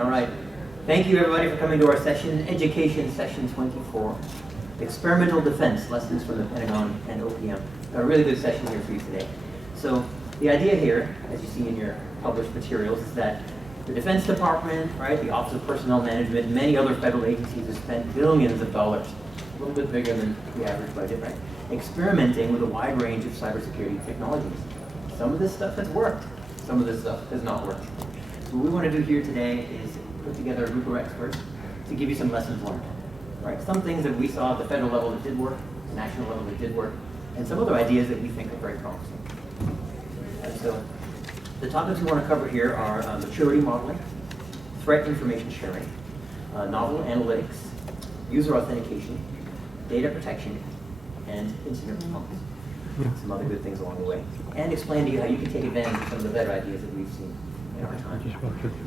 All right. Thank you, everybody, for coming to our session, Education Session 24, Experimental Defense, Lessons from the Pentagon and OPM. A really good session here for you today. So the idea here, as you see in your published materials, is that the Defense Department, right, the Office of Personnel Management, and many other federal agencies have spent billions of dollars, a little bit bigger than the average budget, right, experimenting with a wide range of cybersecurity technologies. Some of this stuff has worked. Some of this stuff has not worked. So what we want to do here today is put together a group of experts to give you some lessons learned. Right? Some things that we saw at the federal level that did work, the national level that did work, and some other ideas that we think are very promising. And so the topics we want to cover here are maturity modeling, threat information sharing, novel analytics, user authentication, data protection, and incident response. Some other good things along the way, and explain to you how you can take advantage of some of the better ideas that we've seen in our time.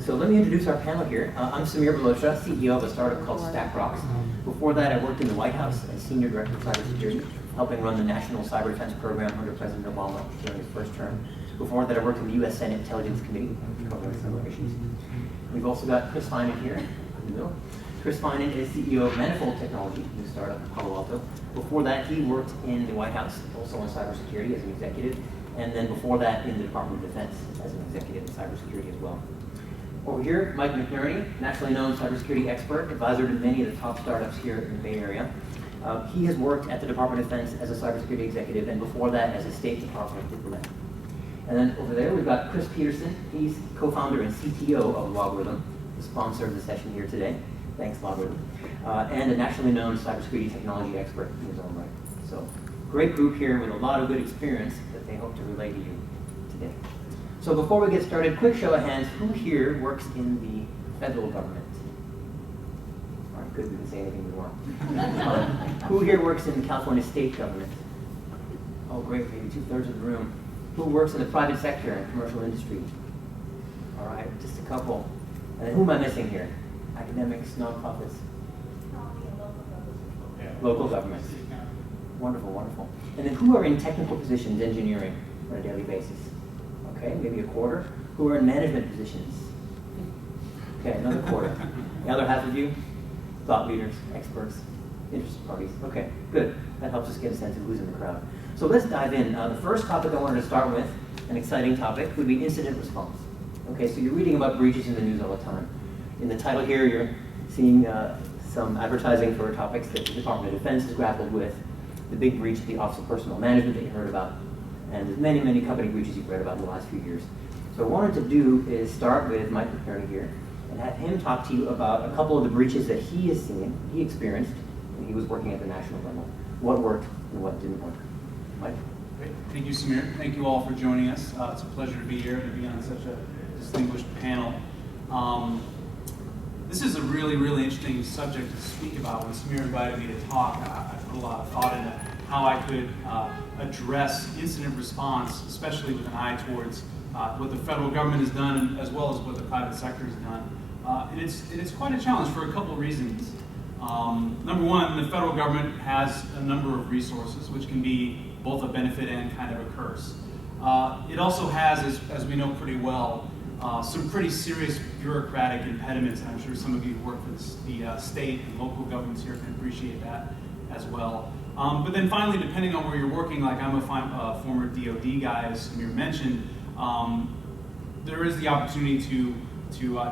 So let me introduce our panel here. I'm Bhalotra, CEO of a startup called StackRox. Before that, I worked in the White House as Senior Director of Cybersecurity, helping run the National Cyber Defense Program under President Obama during his first term. Before that, I worked in the US Senate Intelligence Committee, covering similar issues. We've also got Chris Finan here in the middle. Chris Finan is CEO of Manifold Technology, a new startup in Palo Alto. Before that, he worked in the White House, also on cybersecurity as an executive, and then before that in the Department of Defense as an executive in cybersecurity as well. Over here, Mike McNerney, nationally known cybersecurity expert, advisor to many of the top startups here in the Bay Area. He has worked at the Department of Defense as a cybersecurity executive, and before that as a State Department diplomat. And then over there, we've got Chris Petersen. He's co-founder and CTO of LogRhythm, the sponsor of the session here today. Thanks, LogRhythm. And a nationally known cybersecurity technology expert in his own right. So, great group here with a lot of good experience that they hope to relay to you today. So before we get started, quick show of hands, who here works in the federal government? All right, good, we can say anything we want. Who here works in the California state government? Oh, great, maybe 2/3 of the room. Who works in the private sector and commercial industry? All right, just a couple. And then who am I missing here? Academics, nonprofits? Local governments. Wonderful, wonderful. And then who are in technical positions, engineering, on a daily basis? Okay, maybe a quarter. Who are in management positions? Okay, another quarter. The other half of you? Thought leaders, experts, interested parties. Okay, good. That helps us get a sense of who's in the crowd. So let's dive in. The first topic I wanted to start with, an exciting topic, would be incident response. Okay, so you're reading about breaches in the news all the time. In the title here, you're seeing some advertising for topics that the Department of Defense has grappled with, the big breach of the Office of Personnel Management that you heard about, and there's many, many company breaches you've read about in the last few years. So what I wanted to do is start with Mike McNerney here and have him talk to you about a couple of the breaches that he has seen, he experienced, when he was working at the national level. What worked and what didn't work. Mike? Great. Thank you, Samir. Thank you all for joining us. It's a pleasure to be here, to be on such a distinguished panel. This is a really, really interesting subject to speak about. When Samir invited me to talk, I put a lot of thought into how I could address incident response, especially with an eye towards what the federal government has done, as well as what the private sector has done. And it's quite a challenge for a couple of reasons. Number one, the federal government has a number of resources, which can be both a benefit and kind of a curse. It also has, as we know pretty well, some pretty serious bureaucratic impediments, and I'm sure some of you who work for the state and local governments here can appreciate that as well. But then finally, depending on where you're working, like I'm a former DoD guy, as Samir mentioned, there is the opportunity to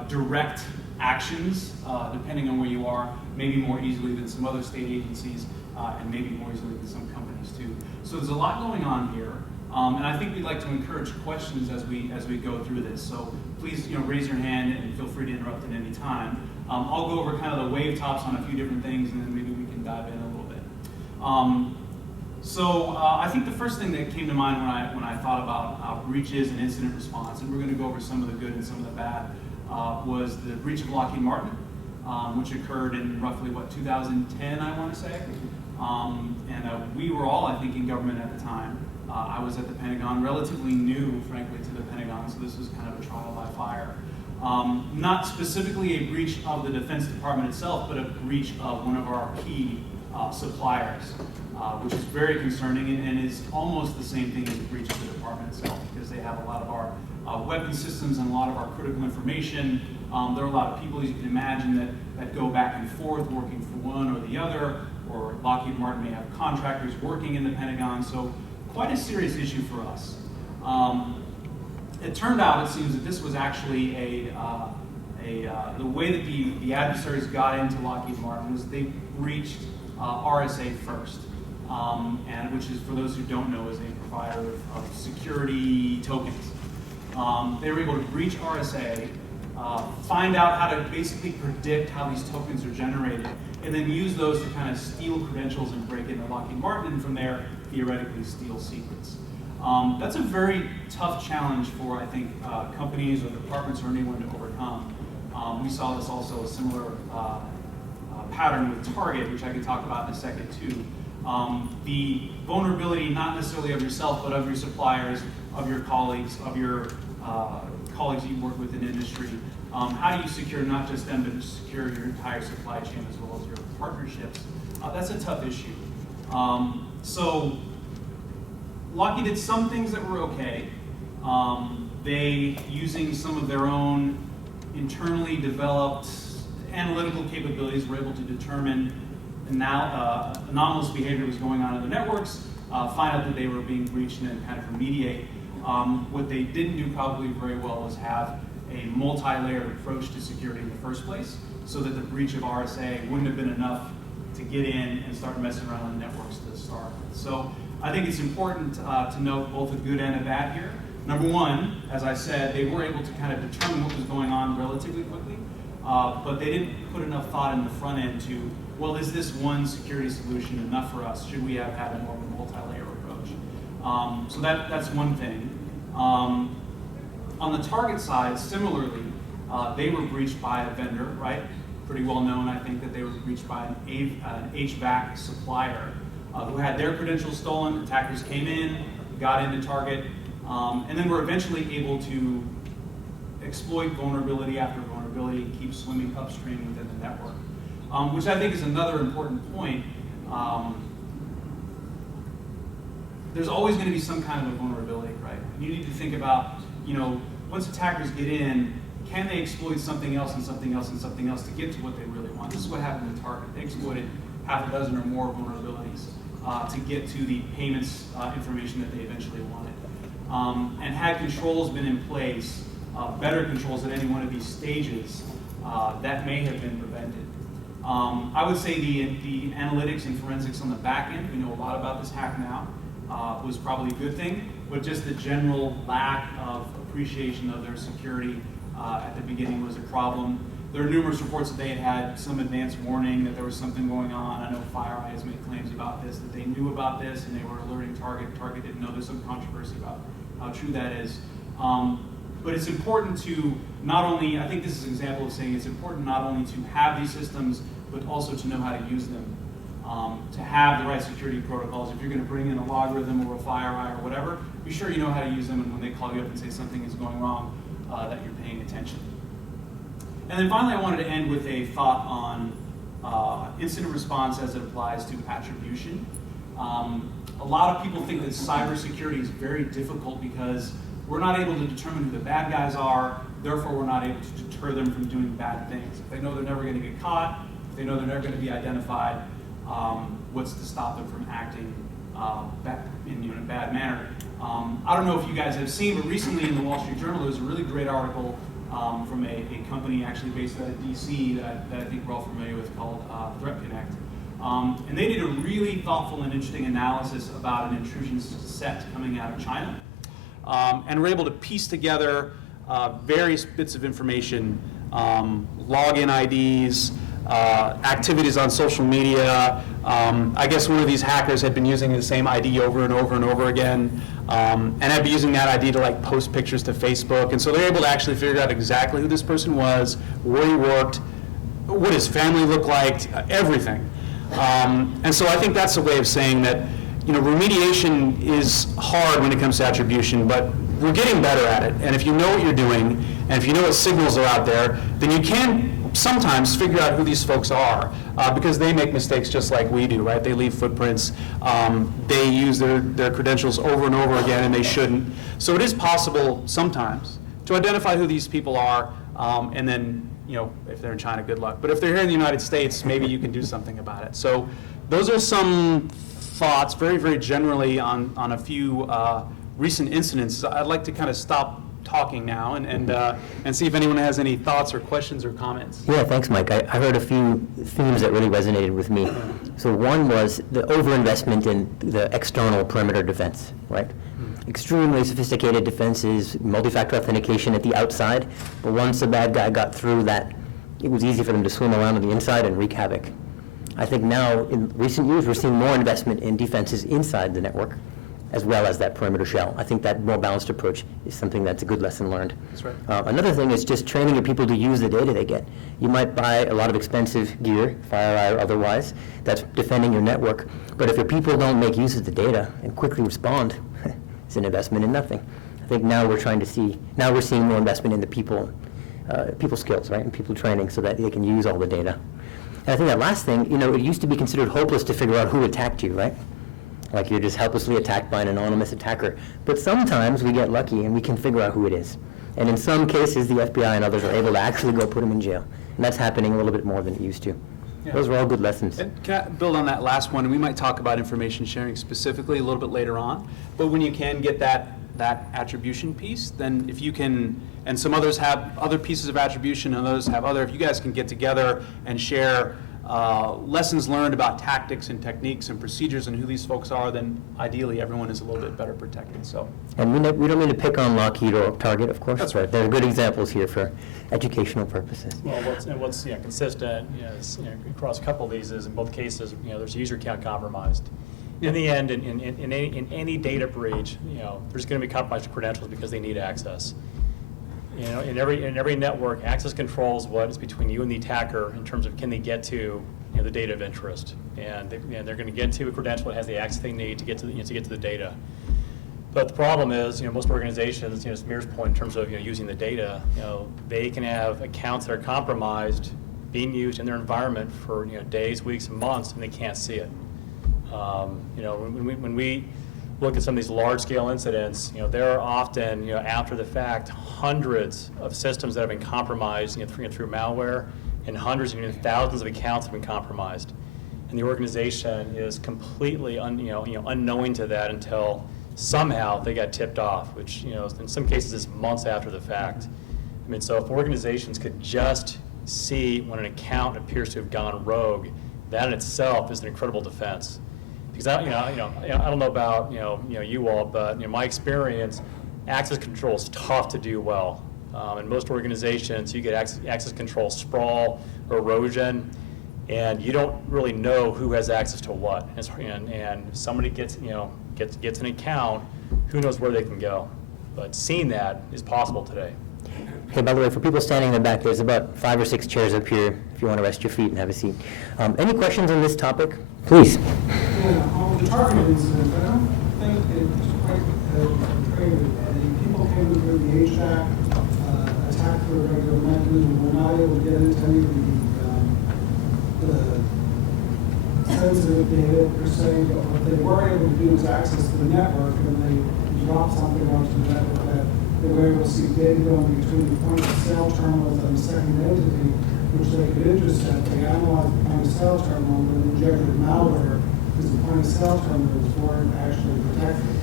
direct actions, depending on where you are, maybe more easily than some other state agencies, and maybe more easily than some companies too. So there's a lot going on here. And I think we'd like to encourage questions as we go through this. So please, raise your hand and feel free to interrupt at any time. I'll go over kind of the wave tops on a few different things, and then maybe we can dive in a little bit. I think the first thing that came to mind when I thought about breaches and incident response, and we're going to go over some of the good and some of the bad, was the breach of Lockheed Martin, which occurred in roughly 2010, I want to say. And we were all, I think, in government at the time. I was at the Pentagon, relatively new, frankly, to the Pentagon, so this was kind of a trial by fire. Not specifically a breach of the Defense Department itself, but a breach of one of our key suppliers, which is very concerning and is almost the same thing as a breach of the department itself, because they have a lot of our weapon systems and a lot of our critical information There are a lot of people, as you can imagine, that go back and forth, working for one or the other, or Lockheed Martin may have contractors working in the Pentagon, so quite a serious issue for us. It turned out, it seems, that this was actually the way that the adversaries got into Lockheed Martin was they breached RSA first, and which is, for those who don't know, is a provider of security tokens. They were able to breach RSA, find out how to basically predict how these tokens are generated, and then use those to kind of steal credentials and break into Lockheed Martin, and from there, theoretically steal secrets. That's a very tough challenge for, I think, companies or departments or anyone to overcome. We saw this also, a similar pattern with Target, which I could talk about in a second too. The vulnerability, not necessarily of yourself, but of your suppliers, of your colleagues, colleagues you work with in industry. How do you secure not just them, but secure your entire supply chain as well as your partnerships? That's a tough issue. So Lockheed did some things that were okay. They, using some of their own internally developed analytical capabilities, were able to determine anomalous behavior was going on in the networks, find out that they were being breached, and then kind of remediate. What they didn't do probably very well was have a multi-layered approach to security in the first place, so that the breach of RSA wouldn't have been enough to get in and start messing around on the networks to start with. So I think it's important to note both a good and a bad here. Number one, as I said, they were able to kind of determine what was going on relatively quickly, but they didn't put enough thought in the front end to, well, is this one security solution enough for us? Should we have had a more of a multi-layer approach? So that's one thing. On the Target side, similarly, they were breached by a vendor, right? Pretty well known, I think, that they were breached by an HVAC supplier who had their credentials stolen. Attackers came in, got into Target, and then were eventually able to exploit vulnerability after vulnerability and keep swimming upstream within the network, which I think is another important point. There's always going to be some kind of a vulnerability, right? You need to think about, once attackers get in, can they exploit something else and something else and something else to get to what they really want? This is what happened with Target. They exploited half a dozen or more vulnerabilities to get to the payments information that they eventually wanted. And had controls been in place, better controls at any one of these stages, that may have been prevented. I would say the analytics and forensics on the back end, we know a lot about this hack now, was probably a good thing, but just the general lack of appreciation of their security at the beginning was a problem. There are numerous reports that they had some advance warning that there was something going on. I know FireEye has made claims about this, that they knew about this and they were alerting Target. Target didn't know. There's some controversy about how true that is. But it's important to not only, I think this is an example of saying it's important not only to have these systems, but also to know how to use them. To have the right security protocols. If you're going to bring in a LogRhythm or a FireEye or whatever, be sure you know how to use them, and when they call you up and say something is going wrong, that you're paying attention. And then finally, I wanted to end with a thought on incident response as it applies to attribution. A lot of people think that cybersecurity is very difficult because we're not able to determine who the bad guys are, therefore we're not able to deter them from doing bad things. If they know they're never going to get caught, if they know they're never going to be identified, what's to stop them from acting in a bad manner? I don't know if you guys have seen, but recently in the Wall Street Journal, there was a really great article from a company actually based out of DC that I think we're all familiar with called Threat Connect. And they did a really thoughtful and interesting analysis about an intrusion set coming out of China. And were able to piece together various bits of information, login IDs, activities on social media. I guess one of these hackers had been using the same ID over and over and over again, and had been using that ID to post pictures to Facebook. And so they're able to actually figure out exactly who this person was, where he worked, what his family looked like, everything. And so I think that's a way of saying that remediation is hard when it comes to attribution, but we're getting better at it. And if you know what you're doing, and if you know what signals are out there, then you can sometimes figure out who these folks are, because they make mistakes just like we do, right? They leave footprints. They use their credentials over and over again, and they shouldn't. So it is possible sometimes to identify who these people are And then, if they're in China, good luck. But if they're here in the United States, maybe you can do something about it. So those are some thoughts, very, very generally, on a few recent incidents. I'd like to kind of stop talking now and see if anyone has any thoughts or questions or comments. Yeah, thanks, Mike. I heard a few themes that really resonated with me. So one was the overinvestment in the external perimeter defense, right? Extremely sophisticated defenses, multi-factor authentication at the outside, but once the bad guy got through that, it was easy for them to swim around on the inside and wreak havoc. I think now, in recent years, we're seeing more investment in defenses inside the network, as well as that perimeter shell. I think that more balanced approach is something that's a good lesson learned. That's right. Another thing is just training your people to use the data they get. You might buy a lot of expensive gear, FireEye or otherwise, that's defending your network, but if your people don't make use of the data and quickly respond, it's an investment in nothing. I think now we're seeing more investment in the people skills, right, and people training so that they can use all the data. And I think that last thing, it used to be considered hopeless to figure out who attacked you, right? Like you're just helplessly attacked by an anonymous attacker. But sometimes we get lucky and we can figure out who it is. And in some cases, the FBI and others are able to actually go put them in jail. And that's happening a little bit more than it used to. Yeah. Those are all good lessons. And can I build on that last one? And we might talk about information sharing specifically a little bit later on. But when you can get that attribution piece, then if you can, and some others have other pieces of attribution and others have other, if you guys can get together and share lessons learned about tactics and techniques and procedures and who these folks are, then ideally everyone is a little bit better protected. So, and we don't mean to pick on Lockheed or Target, of course. That's but right. There are good examples here for educational purposes. Well, what's consistent is, across a couple of these is in both cases, there's user account compromised. In the end, in any data breach, there's going to be compromised credentials because they need access. In every network, access controls what is between you and the attacker in terms of can they get to the data of interest, and they're going to get to a credential that has the access they need to get to the data. But the problem is, most organizations, to Samir's point in terms of using the data, they can have accounts that are compromised being used in their environment for days, weeks, and months, and they can't see it. When we look at some of these large-scale incidents, there are often, after the fact, hundreds of systems that have been compromised through malware, and hundreds, even thousands of accounts have been compromised. And the organization is completely unknowing to that until somehow they got tipped off, which in some cases is months after the fact. So if organizations could just see when an account appears to have gone rogue, that in itself is an incredible defense. Because I don't know about you all, but my experience, access control is tough to do well. In most organizations, you get access control sprawl or erosion, and you don't really know who has access to what. And if somebody gets an account, who knows where they can go. But seeing that is possible today. Hey, by the way, for people standing in the back, there's about 5 or 6 chairs up here if you want to rest your feet and have a seat. Any questions on this topic? Please. Yeah, on the target incident, I don't think it's quite traded. People came through the HVAC, attacked for a regular mechanism, and were not able to get into any of the sensitive data per se, but what they were able to do is access the network, and they dropped something onto the network that they were able to see data going between the point of sale terminals and the second entity, which they could intercept. They analyzed the point of sale terminal and injected malware because the point of sale terminals weren't actually protected.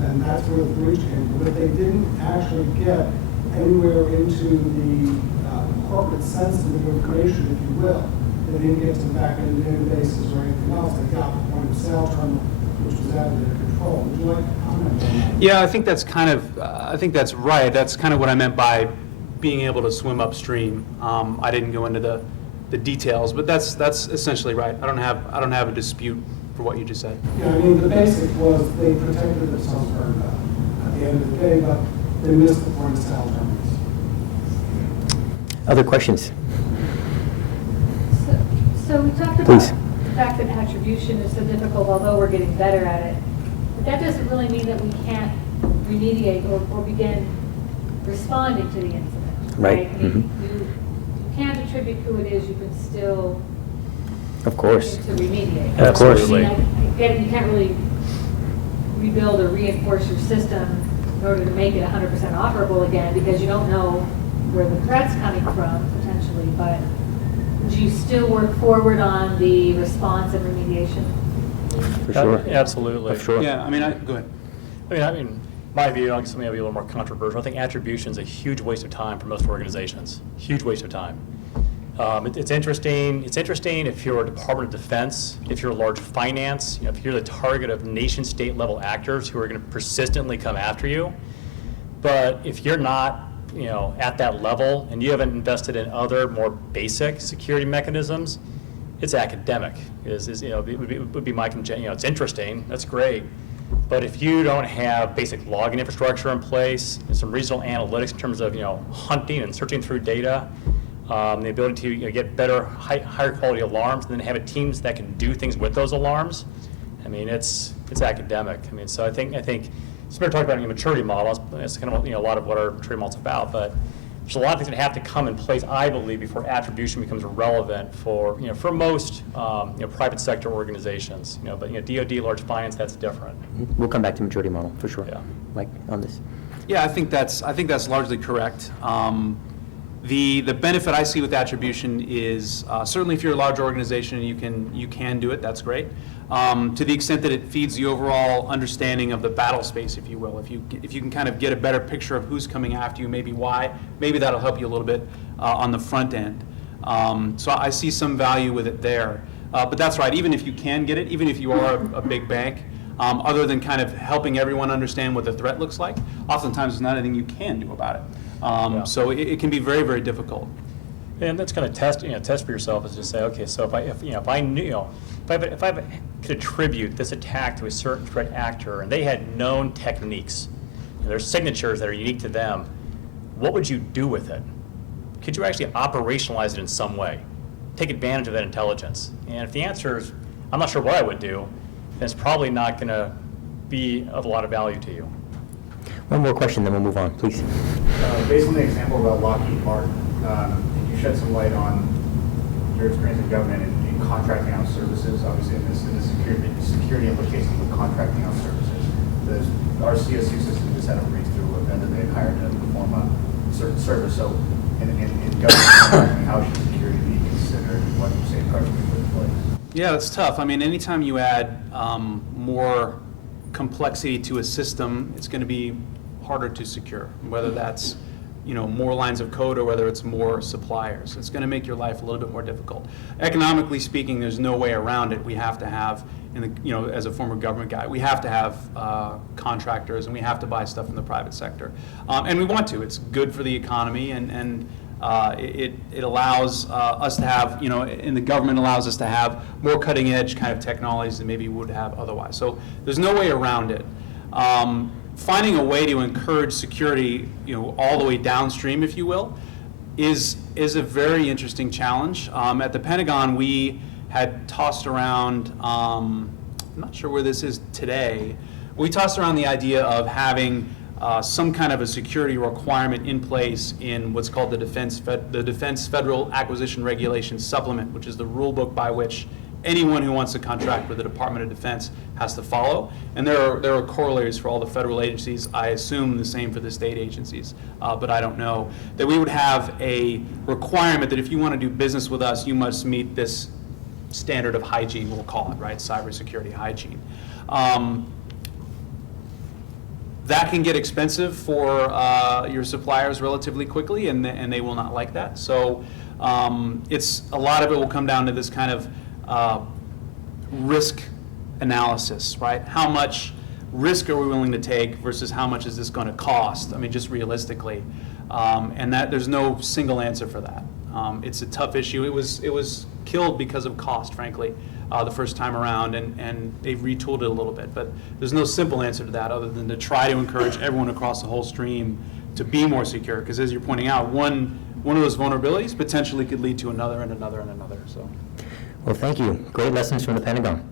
And that's where the breach came from. But they didn't actually get anywhere into the corporate sensitive information, if you will. They didn't get to the back-end databases or anything else. They got the point of sale terminal, which was out of their control. Would you like to comment on that? yeah, I think that's I think that's right. That's kind of what I meant by being able to swim upstream. I didn't go into the details, but that's essentially right. I don't have a dispute for what you just said. Yeah, I mean, the basic was they protected themselves very well at the end of the day, but they missed the point of sale terminals. Other questions? So we talked about Please. the fact that attribution is so difficult, although we're getting better at it. But that doesn't really mean that we can't remediate or begin responding to the incident. Right. I mean, you can't attribute who it is, you can still Of course. begin to remediate. Of course. I mean, I get it, you can't really rebuild or reinforce your system in order to make it 100% operable again because you don't know where the threat's coming from potentially, but would you still work forward on the response and remediation? For sure. Absolutely. For sure. Yeah, I mean, go ahead. I mean, my view, I guess something maybe a little more controversial. I think attribution is a huge waste of time for most organizations. Huge waste of time. It's interesting. It's interesting if you're a Department of Defense, if you're a large finance, if you're the target of nation-state level actors who are going to persistently come after you. But if you're not, at that level and you haven't invested in other more basic security mechanisms, it's academic. It would be my conjecture. It's interesting. That's great. But if you don't have basic logging infrastructure in place, and some regional analytics in terms of hunting and searching through data, the ability to get better, higher quality alarms, and then have teams that can do things with those alarms, I mean, it's academic. I mean, so I think so we're talking about a maturity model. It's kind of a lot of what our maturity model is about, but there's a lot of things that have to come in place, I believe, before attribution becomes relevant for most private sector organizations. But DoD, large finance, that's different. We'll come back to maturity model for sure. Yeah. Mike, on this. Yeah, I think that's largely correct. The benefit I see with attribution is certainly if you're a large organization and you can do it, that's great. To the extent that it feeds the overall understanding of the battle space, if you will. If you can kind of get a better picture of who's coming after you, maybe why, maybe that'll help you a little bit on the front end. So I see some value with it there. But that's right, even if you can get it, even if you are a big bank, other than kind of helping everyone understand what the threat looks like, oftentimes there's not anything you can do about it. So it can be very, very difficult. And that's kind of test for yourself is to say, okay, so if I could attribute this attack to a certain threat actor and they had known techniques, their signatures that are unique to them, what would you do with it? Could you actually operationalize it in some way? Take advantage of that intelligence? And if the answer is, I'm not sure what I would do, then it's probably not going to be of a lot of value to you. One more question, then we'll move on, please. Based on the example about Lockheed Martin, can you shed some light on your experience in government and contracting out services? Obviously, in the security implications of contracting out services. Our CSU system just had a breakthrough event that they hired to perform a certain service. So, in government contracting, how should security be considered? What safeguards we put in place? Yeah, it's tough. I mean, anytime you add more complexity to a system, it's going to be harder to secure, whether that's more lines of code or whether it's more suppliers. It's going to make your life a little bit more difficult. Economically speaking, there's no way around it. We have to have, as a former government guy, we have to have contractors and we have to buy stuff from the private sector. And we want to. It's good for the economy and it allows us to have, and the government allows us to have more cutting edge kind of technologies than maybe we would have otherwise. So there's no way around it. Finding a way to encourage security, all the way downstream, if you will, is a very interesting challenge. At the Pentagon, we had tossed around, I'm not sure where this is today, we tossed around the idea of having some kind of a security requirement in place in what's called the Defense Federal Acquisition Regulation Supplement, which is the rule book by which anyone who wants to contract with the Department of Defense has to follow. And there are corollaries for all the federal agencies. I assume the same for the state agencies, but I don't know. That we would have a requirement that if you want to do business with us, you must meet this standard of hygiene, we'll call it, right? Cybersecurity hygiene. That can get expensive for your suppliers relatively quickly, and they will not like that. So a lot of it will come down to this kind of risk analysis, right? How much risk are we willing to take versus how much is this going to cost? I mean, just realistically, and that there's no single answer for that. It's a tough issue. It was killed because of cost, frankly, the first time around, and they've retooled it a little bit. But there's no simple answer to that other than to try to encourage everyone across the whole stream to be more secure. Because as you're pointing out, one of those vulnerabilities potentially could lead to another and another and another. So. Well, thank you. Great lessons from the Pentagon.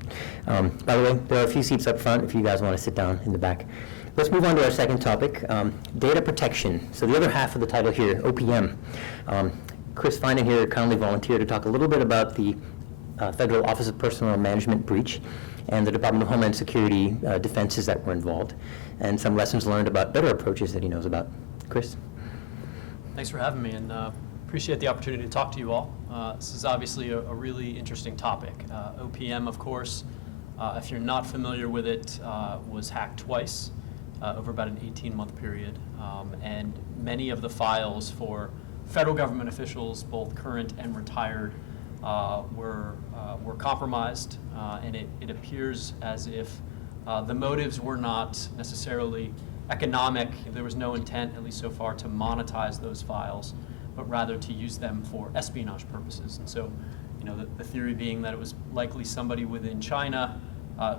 By the way, there are a few seats up front if you guys want to sit down in the back. Let's move on to our second topic, data protection. So the other half of the title here, OPM. Chris Finan here kindly volunteered to talk a little bit about the Federal Office of Personnel Management breach and the Department of Homeland Security defenses that were involved, and some lessons learned about better approaches that he knows about. Chris? Thanks for having me, and appreciate the opportunity to talk to you all. This is obviously a really interesting topic. OPM, of course, if you're not familiar with it, was hacked twice over about an 18-month period, and many of the files for federal government officials, both current and retired, were compromised, and it appears as if the motives were not necessarily economic. There was no intent, at least so far, to monetize those files, but rather to use them for espionage purposes. And so, the theory being that it was likely somebody within China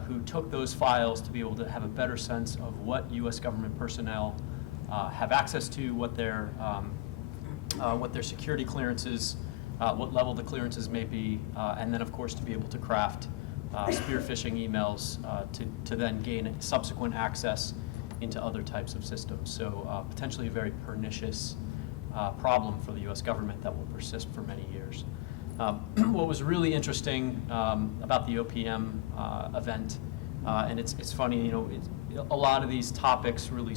who took those files to be able to have a better sense of what U.S. government personnel have access to, what their security clearances, what level the clearances may be, and then, of course, to be able to craft spear phishing emails to then gain subsequent access into other types of systems. So potentially a very pernicious problem for the U.S. government that will persist for many years. What was really interesting about the OPM event, and it's funny, a lot of these topics really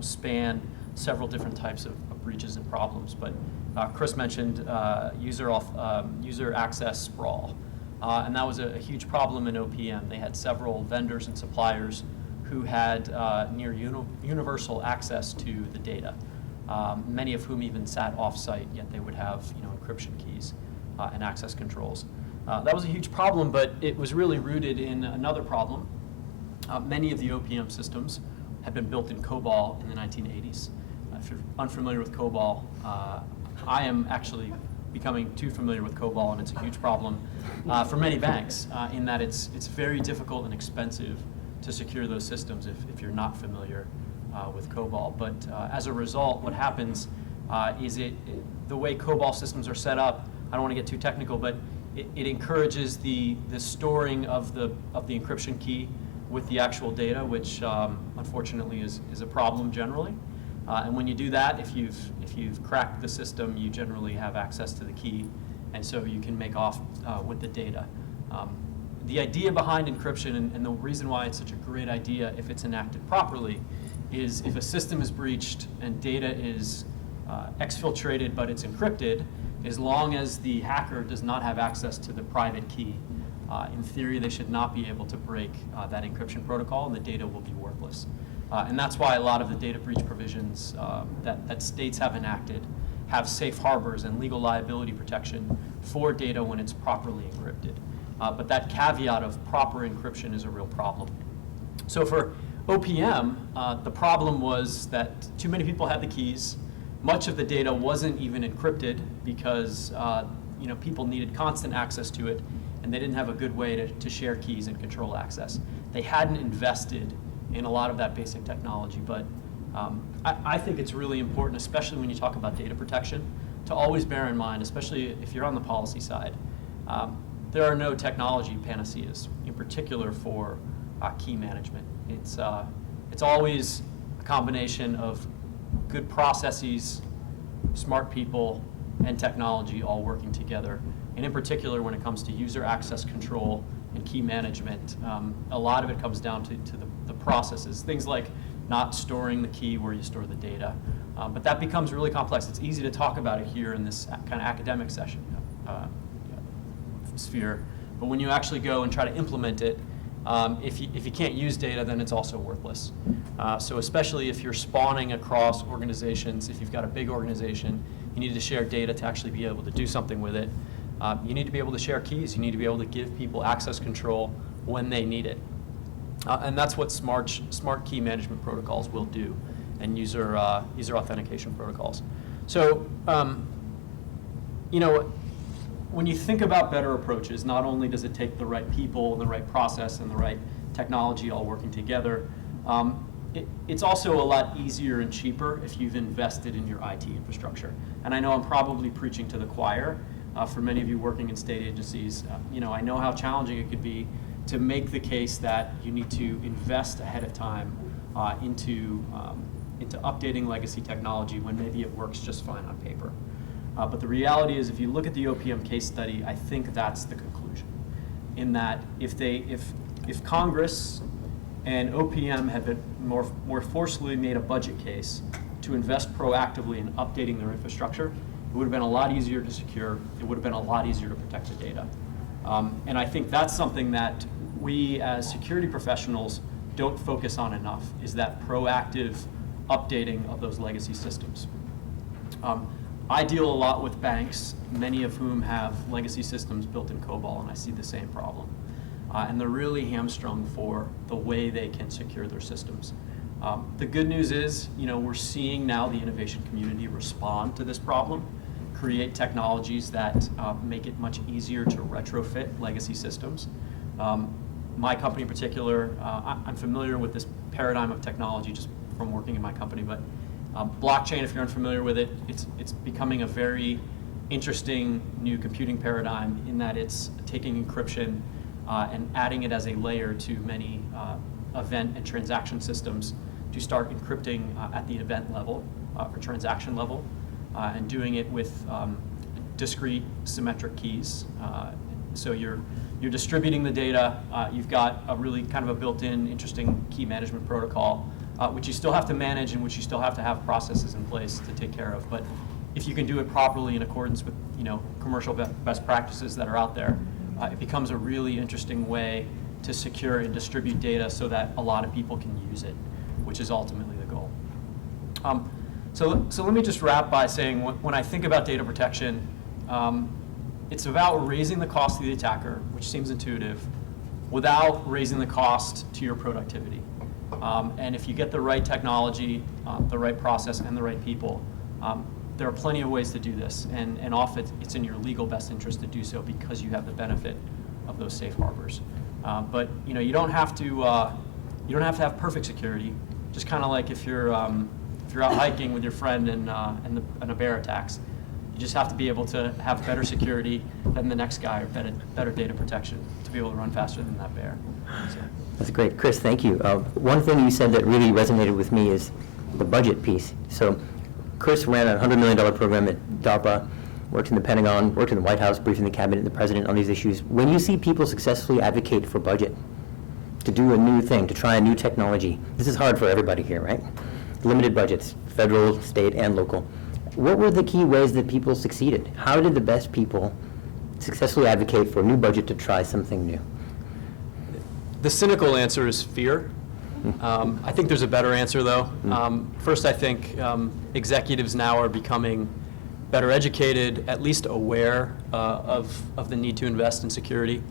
span several different types of breaches and problems, but Chris mentioned user access sprawl, and that was a huge problem in OPM. They had several vendors and suppliers who had near universal access to the data, many of whom even sat off-site, yet they would have encryption keys and access controls. That was a huge problem, but it was really rooted in another problem. Many of the OPM systems had been built in COBOL in the 1980s. If you're unfamiliar with COBOL, I am actually becoming too familiar with COBOL, and it's a huge problem for many banks in that it's very difficult and expensive to secure those systems if you're not familiar with COBOL. But as a result, what happens is the way COBOL systems are set up, I don't want to get too technical, but it encourages the storing of the encryption key with the actual data, which unfortunately is a problem generally. And when you do that, if you've cracked the system, you generally have access to the key, and so you can make off with the data. The idea behind encryption, and the reason why it's such a great idea if it's enacted properly, is if a system is breached and data is exfiltrated but it's encrypted, as long as the hacker does not have access to the private key, in theory they should not be able to break that encryption protocol, and the data will be worthless. And that's why a lot of the data breach provisions that states have enacted have safe harbors and legal liability protection for data when it's properly encrypted. But that caveat of proper encryption is a real problem. So for OPM, the problem was that too many people had the keys. Much of the data wasn't even encrypted because people needed constant access to it, and they didn't have a good way to share keys and control access. They hadn't invested in a lot of that basic technology, but I think it's really important, especially when you talk about data protection, to always bear in mind, especially if you're on the policy side, there are no technology panaceas, in particular for key management. It's always a combination of good processes, smart people, and technology all working together. And in particular, when it comes to user access control and key management, a lot of it comes down to the processes. Things like not storing the key where you store the data. But that becomes really complex. It's easy to talk about it here in this kind of academic session sphere. But when you actually go and try to implement it, if you can't use data, then it's also worthless. So especially if you're spawning across organizations, if you've got a big organization, you need to share data to actually be able to do something with it. You need to be able to share keys. You need to be able to give people access control when they need it. And that's what smart key management protocols will do, and user authentication protocols. So, when you think about better approaches, not only does it take the right people and the right process and the right technology all working together, it's also a lot easier and cheaper if you've invested in your IT infrastructure. And I know I'm probably preaching to the choir. For many of you working in state agencies, I know how challenging it could be to make the case that you need to invest ahead of time into updating legacy technology when maybe it works just fine on paper. But the reality is, if you look at the OPM case study, I think that's the conclusion. In that, if Congress and OPM had been more forcefully made a budget case to invest proactively in updating their infrastructure, it would have been a lot easier to secure. It would have been a lot easier to protect the data. And I think that's something that we as security professionals don't focus on enough, is that proactive updating of those legacy systems. I deal a lot with banks, many of whom have legacy systems built in COBOL, and I see the same problem. And they're really hamstrung for the way they can secure their systems. The good news is, we're seeing now the innovation community respond to this problem, create technologies that make it much easier to retrofit legacy systems. My company in particular, I'm familiar with this paradigm of technology just from working in my company, but blockchain, if you're unfamiliar with it, it's becoming a very interesting new computing paradigm in that it's taking encryption and adding it as a layer to many event and transaction systems to start encrypting at the event level or transaction level, and doing it with discrete symmetric keys. So you're distributing the data. You've got a really kind of a built-in interesting key management protocol, which you still have to manage and which you still have to have processes in place to take care of. But if you can do it properly in accordance with commercial best practices that are out there, it becomes a really interesting way to secure and distribute data so that a lot of people can use it, which is ultimately the goal. So let me just wrap by saying when I think about data protection, it's about raising the cost to the attacker, which seems intuitive, without raising the cost to your productivity. And if you get the right technology, the right process, and the right people, there are plenty of ways to do this, and often it's in your legal best interest to do so because you have the benefit of those safe harbors. But you don't have to have perfect security. Just kind of like if you're out hiking with your friend and a bear attacks, you just have to be able to have better security than the next guy, or better data protection to be able to run faster than that bear. So. That's great. Chris, thank you. One thing you said that really resonated with me is the budget piece. So Chris ran a $100 million program at DARPA, worked in the Pentagon, worked in the White House, briefing the cabinet and the president on these issues. When you see people successfully advocate for budget, to do a new thing, to try a new technology, this is hard for everybody here, right? Limited budgets, federal, state, and local. What were the key ways that people succeeded? How did the best people successfully advocate for a new budget to try something new? The cynical answer is fear. I think there's a better answer, though. First, I think executives now are becoming better educated, at least aware of the need to invest in security.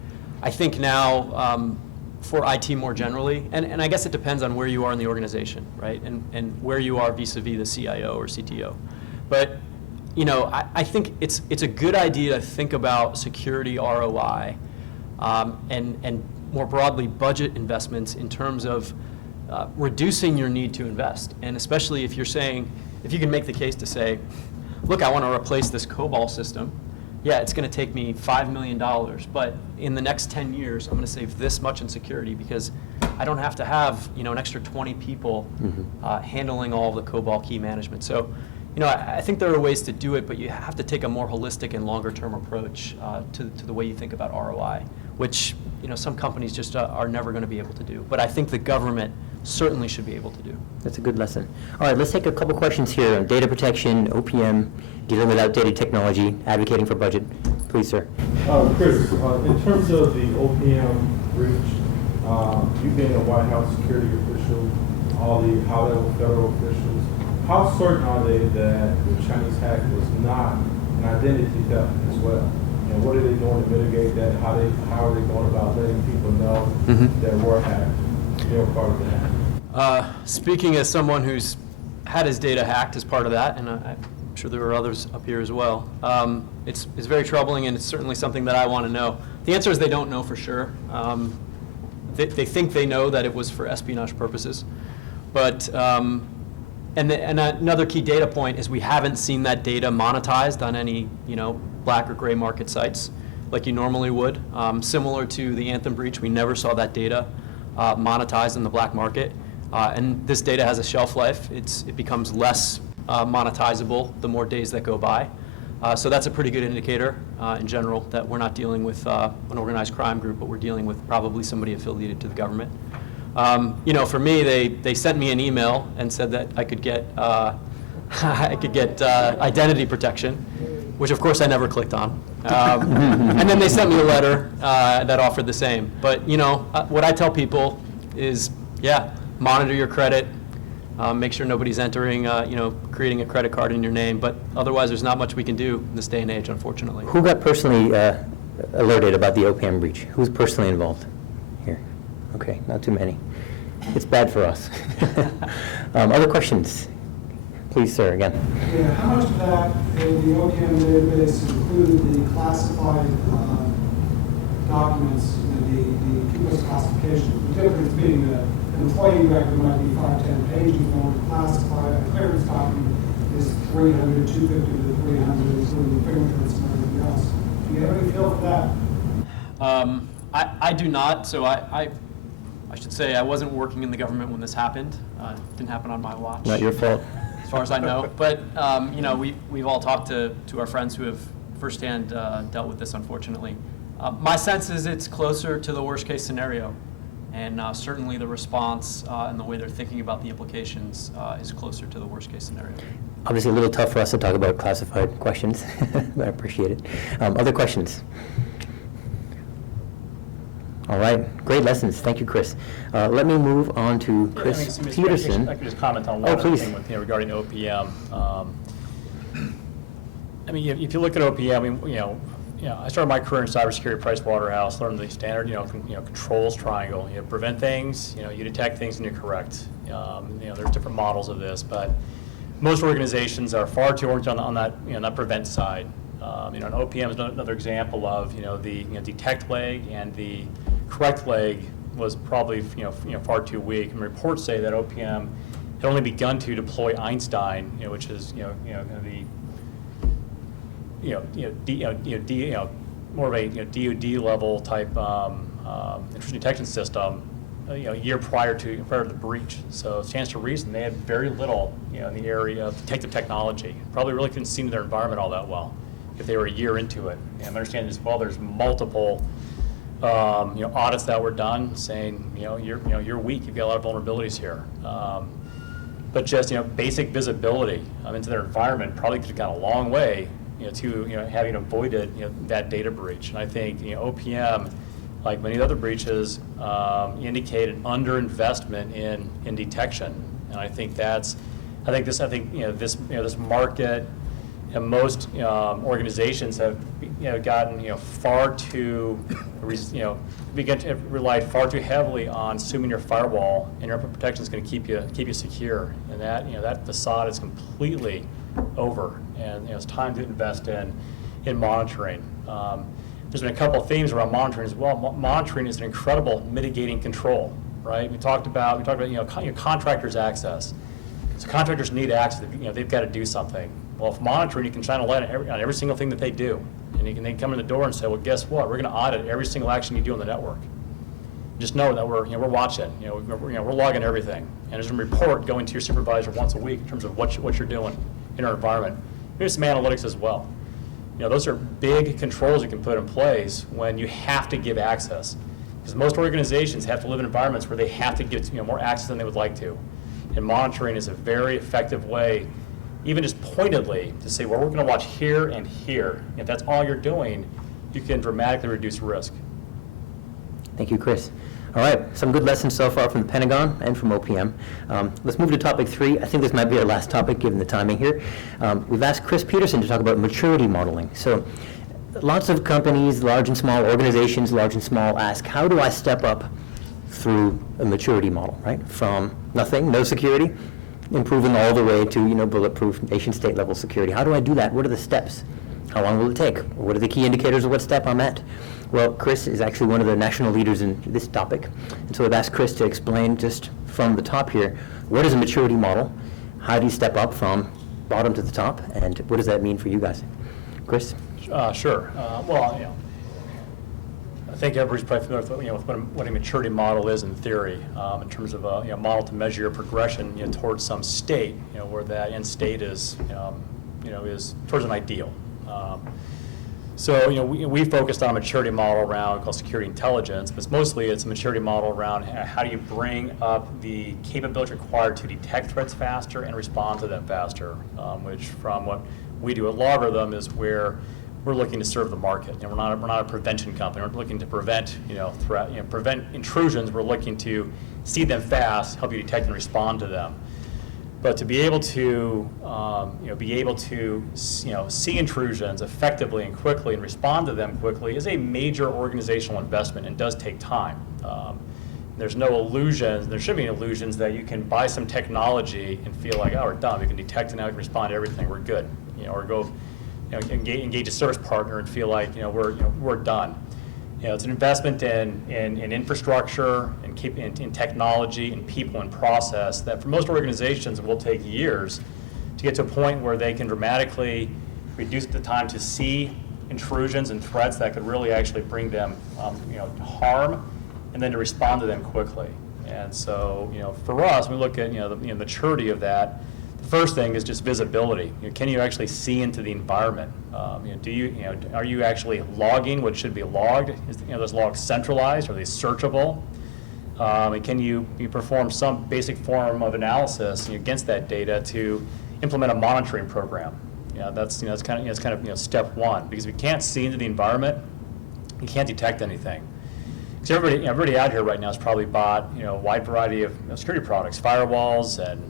I think now for IT more generally, and I guess it depends on where you are in the organization, right? And where you are vis-a-vis the CIO or CTO. But I think it's a good idea to think about security ROI and more broadly budget investments in terms of reducing your need to invest. And especially if you can make the case to say, look, I want to replace this COBOL system. Yeah, it's going to take me $5 million, but in the next 10 years, I'm going to save this much in security because I don't have to have an extra 20 people handling all of the COBOL key management. So, I think there are ways to do it, but you have to take a more holistic and longer-term approach to the way you think about ROI, which some companies just are never going to be able to do. But I think the government certainly should be able to do. That's a good lesson. All right, let's take a couple questions here on data protection, OPM, dealing with outdated technology, advocating for budget. Please, sir. Chris, in terms of the OPM breach, you being a White House security official, all the high-level federal officials, how certain are they that the Chinese hack was not an identity theft as well? And what are they doing to mitigate that? How are they going about letting people know that were hacked? They were part of the hack. Speaking as someone who's had his data hacked as part of that, and I'm sure there are others up here as well, it's very troubling, and it's certainly something that I want to know. The answer is they don't know for sure. They think they know that it was for espionage purposes, but and another key data point is we haven't seen that data monetized on any black or gray market sites like you normally would. Similar to the Anthem breach, we never saw that data monetized in the black market. And this data has a shelf life. It becomes less monetizable the more days that go by. So that's a pretty good indicator in general that we're not dealing with an organized crime group, but we're dealing with probably somebody affiliated to the government. For me, they sent me an email and said that I could get I could get identity protection, which of course I never clicked on. And then they sent me a letter that offered the same. But what I tell people is, yeah, monitor your credit, make sure nobody's entering, creating a credit card in your name. But otherwise, there's not much we can do in this day and age, unfortunately. Who got personally alerted about the OPM breach? Who's personally involved here? Okay, not too many. It's bad for us. Other questions? Please, sir, again. Yeah, how much of that in the OPM database include the classified documents, the people's classification? The difference being that an employee record might be 5-10 pages long, classified. A clearance document is 300, 250 to 300, including fingerprints and everything else. Do you have any feel for that? I do not. So I should say I wasn't working in the government when this happened. It didn't happen on my watch. Not your fault. As far as I know. But, we've all talked to our friends who have firsthand dealt with this, unfortunately. My sense is it's closer to the worst case scenario. And certainly the response and the way they're thinking about the implications is closer to the worst case scenario. Obviously a little tough for us to talk about classified questions, but I appreciate it. Other questions? All right, great lessons. Thank you, Chris. Let me move on to Chris Petersen. I could just comment on one please. thing regarding OPM. If you look at OPM, I started my career in cybersecurity, Pricewaterhouse, learned the standard, controls triangle. You prevent things, you detect things, and you correct. There's different models of this, but most organizations are far too oriented on that, that prevent side. An OPM is another example of, the detect leg and the correct leg was probably, far too weak. And reports say that OPM had only begun to deploy Einstein, which is, more of a DoD level type intrusion detection system, a year prior to the breach. So stands to reason they had very little, in the area of detective technology. Probably really couldn't see into their environment all that well if they were a year into it. And I understand as well. There's multiple, audits that were done saying, you're weak. You've got a lot of vulnerabilities here. But just basic visibility into their environment probably could have gone a long way to having avoided that data breach. And I think OPM, like many other breaches, indicate an underinvestment in detection. And I think this market and most organizations have gotten far too relied far too heavily on assuming your firewall and your protection is going to keep you secure, and that facade is completely over, and it's time to invest in monitoring. There's been a couple of themes around monitoring as well. Monitoring is an incredible mitigating control, right? We talked about contractors' access. So contractors need access. They've got to do something. Well, if monitoring, you can shine a light on every single thing that they do, and they can come in the door and say, well, guess what? We're going to audit every single action you do on the network. Just know that we're watching. We're logging everything, and there's a report going to your supervisor once a week in terms of what you're doing in our environment. There's some analytics as well. Those are big controls you can put in place when you have to give access, because most organizations have to live in environments where they have to give more access than they would like to, and monitoring is a very effective way, even just pointedly, to say, well, we're going to watch here and here. If that's all you're doing, you can dramatically reduce risk. Thank you, Chris. All right, some good lessons so far from the Pentagon and from OPM. Let's move to topic 3. I think this might be our last topic given the timing here. We've asked Chris Petersen to talk about maturity modeling. So lots of companies, large and small, organizations, large and small, ask, how do I step up through a maturity model, right? From nothing, no security, improving all the way to bulletproof nation-state level security. How do I do that? What are the steps? How long will it take? What are the key indicators of what step I'm at? Well, Chris is actually one of the national leaders in this topic, and so I've asked Chris to explain just from the top here, what is a maturity model? How do you step up from bottom to the top, and what does that mean for you guys? Chris? Sure. I think everybody's probably familiar with what a maturity model is in theory, in terms of a model to measure your progression towards some state, where that end state is is towards an ideal. So, we focused on a maturity model around called security intelligence, but it's a maturity model around how do you bring up the capability required to detect threats faster and respond to them faster, which from what we do at LogRhythm is where we're looking to serve the market. We're not a prevention company. We're looking to prevent, prevent intrusions. We're looking to see them fast, help you detect and respond to them. But to be able to, see intrusions effectively and quickly and respond to them quickly is a major organizational investment and does take time. There's no illusions, there shouldn't be illusions that you can buy some technology and feel like, oh, we're done. We can detect and now we can respond to everything. We're good. Or go, engage a service partner and feel like, we're done. It's an investment in infrastructure and in technology and people and process that for most organizations will take years to get to a point where they can dramatically reduce the time to see intrusions and threats that could really actually bring them harm, and then to respond to them quickly. And so for us, we look at the maturity of that. The first thing is just visibility. Can you actually see into the environment? Are you actually logging what should be logged? Is those logs centralized? Are they searchable? And can you perform some basic form of analysis against that data to implement a monitoring program? That's kind of step one, because if you can't see into the environment, you can't detect anything. Because everybody out here right now has probably bought a wide variety of security products, firewalls, and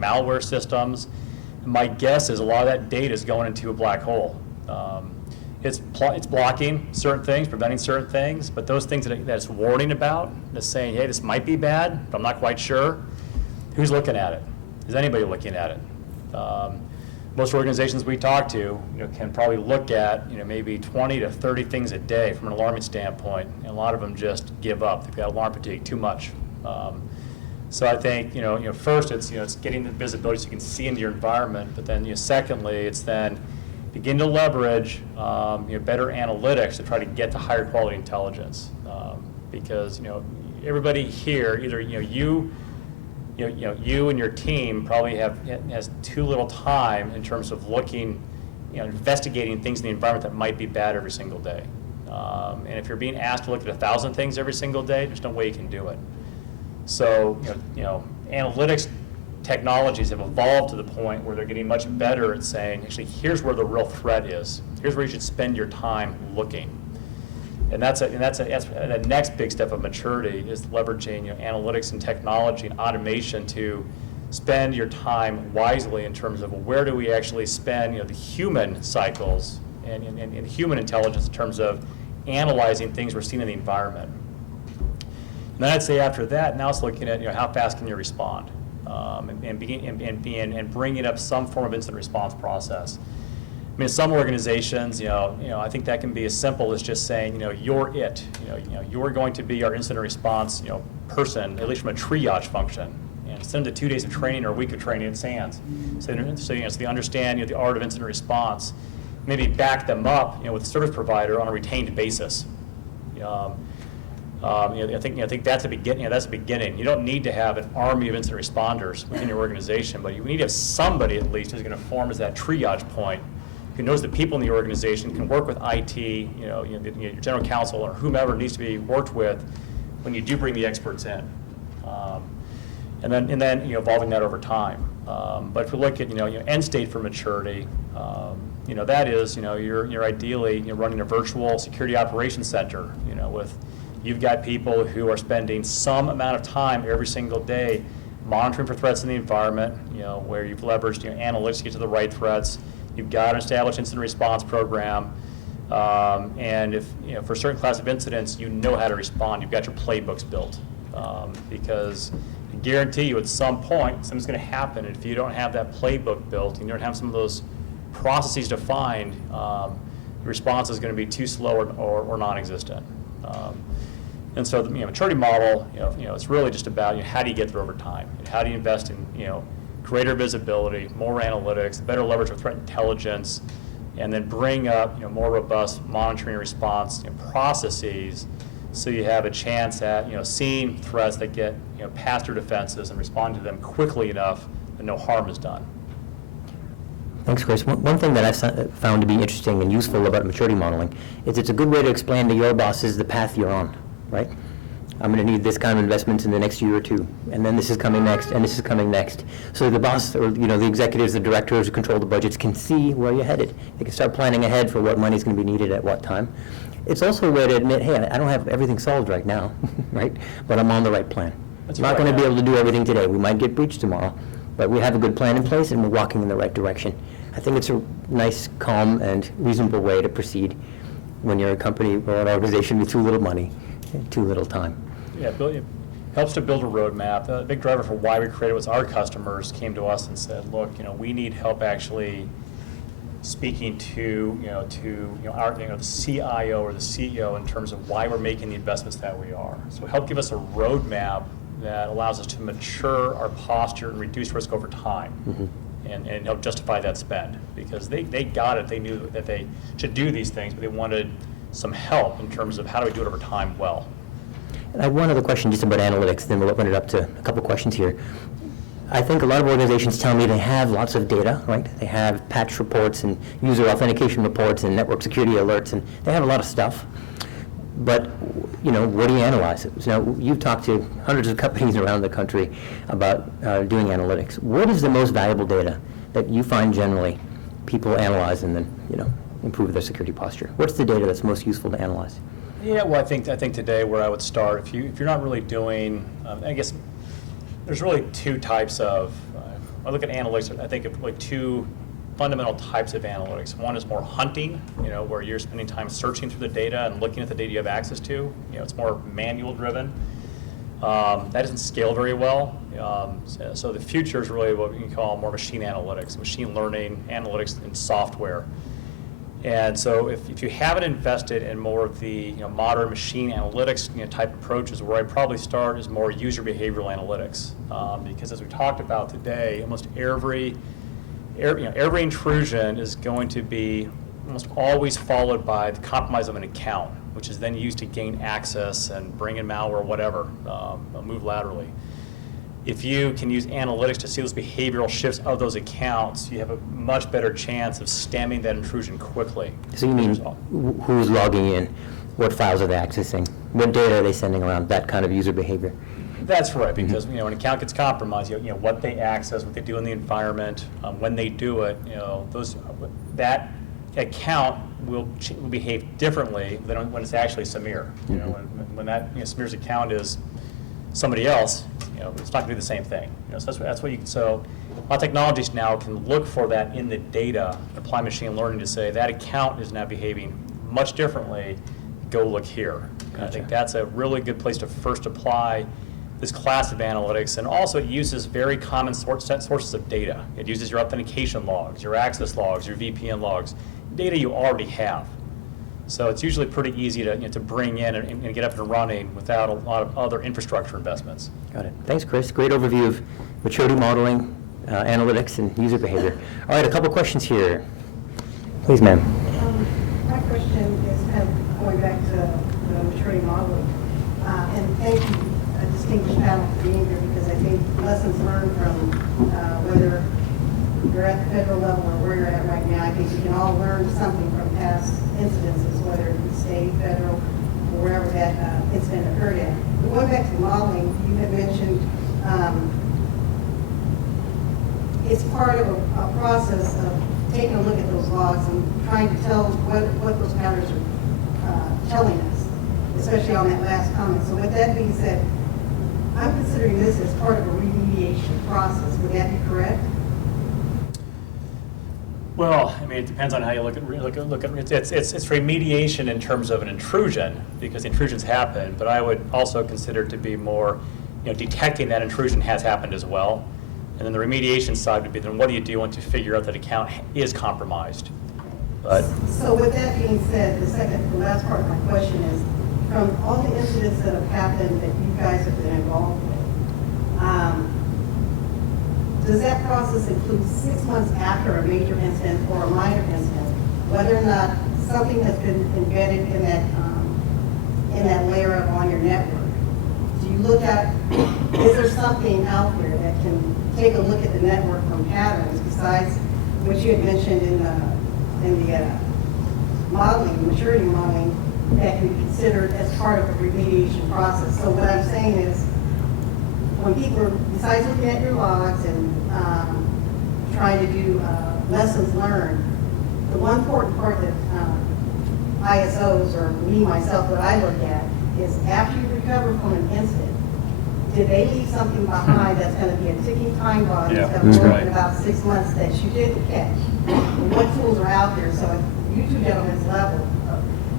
malware systems. And my guess is a lot of that data is going into a black hole. It's blocking certain things, preventing certain things, but those things that it's warning about, that's saying, hey, this might be bad, but I'm not quite sure. Who's looking at it? Is anybody looking at it? Most organizations we talk to, can probably look at, maybe 20 to 30 things a day from an alarming standpoint, and a lot of them just give up. They've got alarm fatigue, too much. So I think, first it's getting the visibility so you can see into your environment, but then, secondly, it's then begin to leverage, better analytics to try to get to higher quality intelligence, because, everybody here, either, you and your team probably has too little time in terms of looking, investigating things in the environment that might be bad every single day. And if you're being asked to look at 1,000 things every single day, there's no way you can do it. So, analytics technologies have evolved to the point where they're getting much better at saying, actually, here's where the real threat is. Here's where you should spend your time looking. And that's the next big step of maturity is leveraging analytics and technology and automation to spend your time wisely in terms of where do we actually spend the human cycles and human intelligence in terms of analyzing things we're seeing in the environment. And then I'd say after that, now it's looking at how fast can you respond, and bringing up some form of incident response process. I mean, some organizations, I think that can be as simple as just saying, you're it. You're going to be our incident response, person, at least from a triage function. And send them to 2 days of training or a week of training at SANS. So they understand the art of incident response. Maybe back them up, with a service provider on a retained basis. I think that's a beginning. That's a beginning. You don't need to have an army of incident responders within your organization, but you need to have somebody at least who's going to form as that triage point, who knows the people in the organization, can work with IT, your general counsel or whomever needs to be worked with when you do bring the experts in, and then evolving that over time. But if we look at end state for maturity, that is you're ideally running a virtual security operations center, with you've got people who are spending some amount of time every single day monitoring for threats in the environment, where you've leveraged analytics to get to the right threats. You've got an established incident response program, and if for a certain class of incidents, how to respond. You've got your playbooks built, because I guarantee you at some point something's going to happen. And if you don't have that playbook built, and you don't have some of those processes defined, the response is going to be too slow or non-existent. And so the maturity model, it's really just about how do you get there over time, and how do you invest in greater visibility, more analytics, better leverage of threat intelligence, and then bring up more robust monitoring and response processes, so you have a chance at seeing threats that get past your defenses and respond to them quickly enough that no harm is done. Thanks, Chris. One thing that I've found to be interesting and useful about maturity modeling is it's a good way to explain to your bosses the path you're on, right? I'm going to need this kind of investment in the next year or two, and then this is coming next, and this is coming next. So the boss, or the executives, the directors who control the budgets can see where you're headed. They can start planning ahead for what money is going to be needed at what time. It's also a way to admit, hey, I don't have everything solved right now, right? But I'm on the right plan. I'm not going to be able to do everything today. We might get breached tomorrow, but we have a good plan in place, and we're walking in the right direction. I think it's a nice, calm, and reasonable way to proceed when you're a company or an organization with too little money and too little time. Yeah, it helps to build a roadmap. The big driver for why we created was our customers came to us and said, look, we need help actually speaking to our the CIO or the CEO in terms of why we're making the investments that we are. So help give us a roadmap that allows us to mature our posture and reduce risk over time. And help justify that spend, because they got it. They knew that they should do these things, but they wanted some help in terms of how do we do it over time well. And I have one other question just about analytics, then we'll open it up to a couple questions here. I think a lot of organizations tell me they have lots of data, right? They have patch reports and user authentication reports and network security alerts, and they have a lot of stuff. But, what do you analyze? So you've talked to hundreds of companies around the country about doing analytics. What is the most valuable data that you find generally people analyze and then, improve their security posture? What's the data that's most useful to analyze? Yeah, well, I think today where I would start, if you're not really doing, I guess there's really two types of. I look at analytics. I think of like two fundamental types of analytics. One is more hunting, where you're spending time searching through the data and looking at the data you have access to. It's more manual driven. That doesn't scale very well. So the future is really what we can call more machine analytics, machine learning analytics and software. And so if you haven't invested in more of the modern machine analytics type approaches, where I probably start is more user behavioral analytics, because as we talked about today, almost every intrusion is going to be almost always followed by the compromise of an account, which is then used to gain access and bring in malware or whatever, move laterally. If you can use analytics to see those behavioral shifts of those accounts, you have a much better chance of stemming that intrusion quickly. So you mean who's logging in, what files are they accessing, what data are they sending around, that kind of user behavior? That's right, because when an account gets compromised, what they access, what they do in the environment, when they do it, that account will behave differently than when it's actually Samir. When that Samir's account is somebody else, it's not going to do the same thing. So that's what you. So our technologies now can look for that in the data, apply machine learning to say that account is now behaving much differently. Go look here. Gotcha. I think that's a really good place to first apply this class of analytics, and also it uses very common sources of data. It uses your authentication logs, your access logs, your VPN logs, data you already have. So it's usually pretty easy to bring in and get up and running without a lot of other infrastructure investments. Got it. Thanks, Chris. Great overview of maturity modeling, analytics, and user behavior. All right, a couple questions here. Please, ma'am. My question is kind of going back to the maturity modeling. And thank you, distinguished panel, for being here, because I think lessons learned from whether you're at the federal level or where you're at right now, I think we can all learn something from past incidences, whether it be state, federal, or wherever that incident occurred at. But going back to the modeling, you had mentioned it's part of a process of taking a look at those logs and trying to tell what those patterns are telling us, especially on that last comment. So with that being said, I'm considering this as part of a remediation process. Would that be correct? Well, I mean, it depends on how you look at it's remediation in terms of an intrusion, because intrusions happen. But I would also consider it to be more, detecting that intrusion has happened as well. And then the remediation side would be, then what do you do once you figure out that account is compromised? But so with that being said, the last part of my question is, from all the incidents that have happened that you guys have been involved with, does that process include 6 months after a major incident or a minor incident, whether or not something has been embedded in that layer on your network? Do you look at, is there something out there that can take a look at the network from patterns besides what you had mentioned in the modeling, maturity modeling, that can be considered as part of the remediation process. So what I'm saying is, when people are, besides looking at your logs and trying to do lessons learned, the one important part that ISOs, or me, myself, what I look at is after you recover from an incident, did they leave something behind that's going to be a ticking time bomb that's going to work in about 6 months that you didn't catch? And what tools are out there? So at you two gentlemen's level,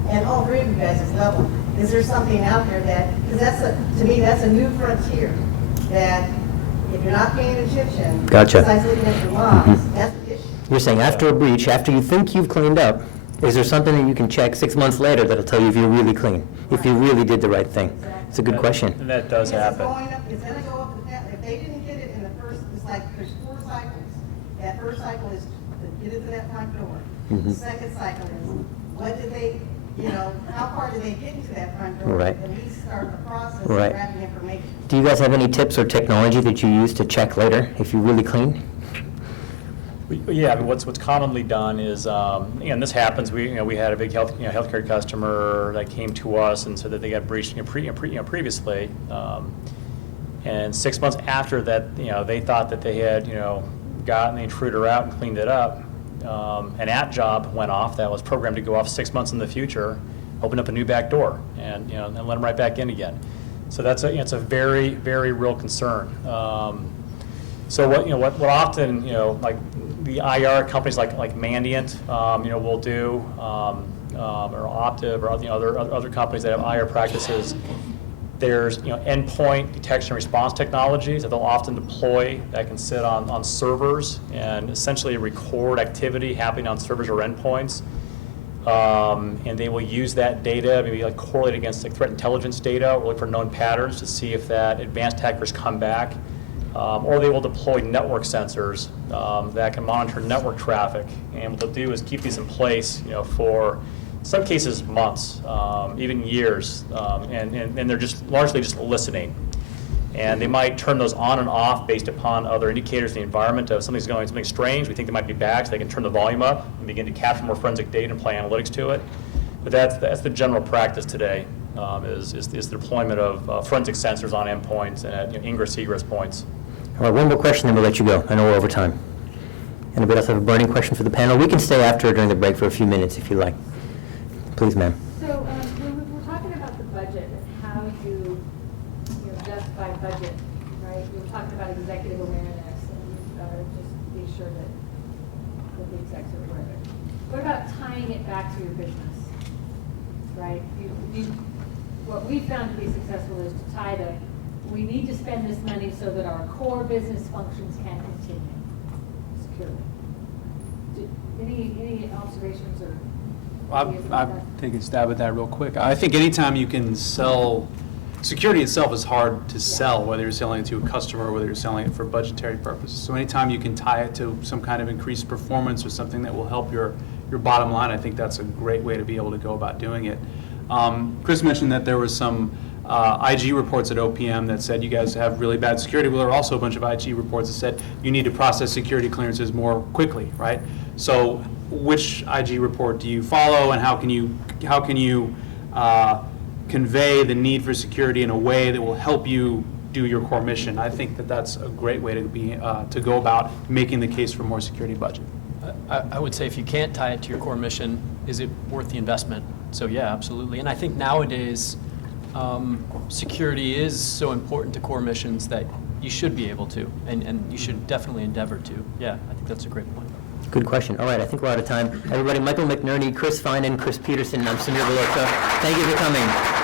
and all three of you guys' level, is there something out there that, because to me, that's a new frontier, that if you're not paying attention, Gotcha. besides looking at your logs, that's the issue. You're saying after a breach, after you think you've cleaned up, is there something that you can check 6 months later that'll tell you if you're really clean, if you really did the right thing? It's a good question. And that does happen. It's going to go up to that. If they didn't get it in the first, it's like there's 4 cycles. That first cycle is to get into that front door. The second cycle is, what did they, how far did they get into that front door? Right. And we start the process of Right. grabbing information. Do you guys have any tips or technology that you use to check later if you're really clean? Yeah, I mean, what's commonly done is, and this happens. We had a big healthcare customer that came to us and said that they got breached previously, and 6 months after that, they thought that they had gotten the intruder out and cleaned it up. An app job went off that was programmed to go off 6 months in the future, opened up a new back door, and and let them right back in again. So that's it's a very, very real concern. So what often like the IR companies like Mandiant will do, or Optiv, or other companies that have IR practices. There's endpoint detection and response technologies that they'll often deploy that can sit on servers and essentially record activity happening on servers or endpoints. And they will use that data, maybe like correlate against like threat intelligence data, or look for known patterns to see if that advanced attackers come back. Or they will deploy network sensors that can monitor network traffic. And what they'll do is keep these in place, for in some cases months, even years, and they're just largely just listening. And they might turn those on and off based upon other indicators in the environment of something strange. We think they might be back, so they can turn the volume up and begin to capture more forensic data and apply analytics to it. But that's the general practice today, is the deployment of forensic sensors on endpoints and at ingress-egress points. All right, one more question, then we'll let you go. I know we're over time. Anybody else have a burning question for the panel? We can stay after during the break for a few minutes if you like. Please, ma'am. So we're talking about the budget and how you justify budget, right? We were talking about executive awareness and just be sure that the execs are aware of it. What about tying it back to your business, right? What we found to be successful is to tie we need to spend this money so that our core business functions can continue securely. Any observations or? I'll take a stab at that real quick. I think anytime you can sell, security itself is hard to sell, whether you're selling it to a customer or whether you're selling it for budgetary purposes. So anytime you can tie it to some kind of increased performance or something that will help your bottom line, I think that's a great way to be able to go about doing it. Chris mentioned that there was some IG reports at OPM that said you guys have really bad security. Well, there are also a bunch of IG reports that said you need to process security clearances more quickly, right? So which IG report do you follow, and how can you convey the need for security in a way that will help you do your core mission? I think that that's a great way to go about making the case for more security budget. I would say if you can't tie it to your core mission, is it worth the investment? So yeah, absolutely. And I think nowadays, security is so important to core missions that you should be able to, and you should definitely endeavor to. Yeah, I think that's a great point. Good question. All right, I think we're out of time. Everybody, Michael McNerney, Chris Finan, Chris Petersen, I'm Samir Bhalotra. Thank you for coming.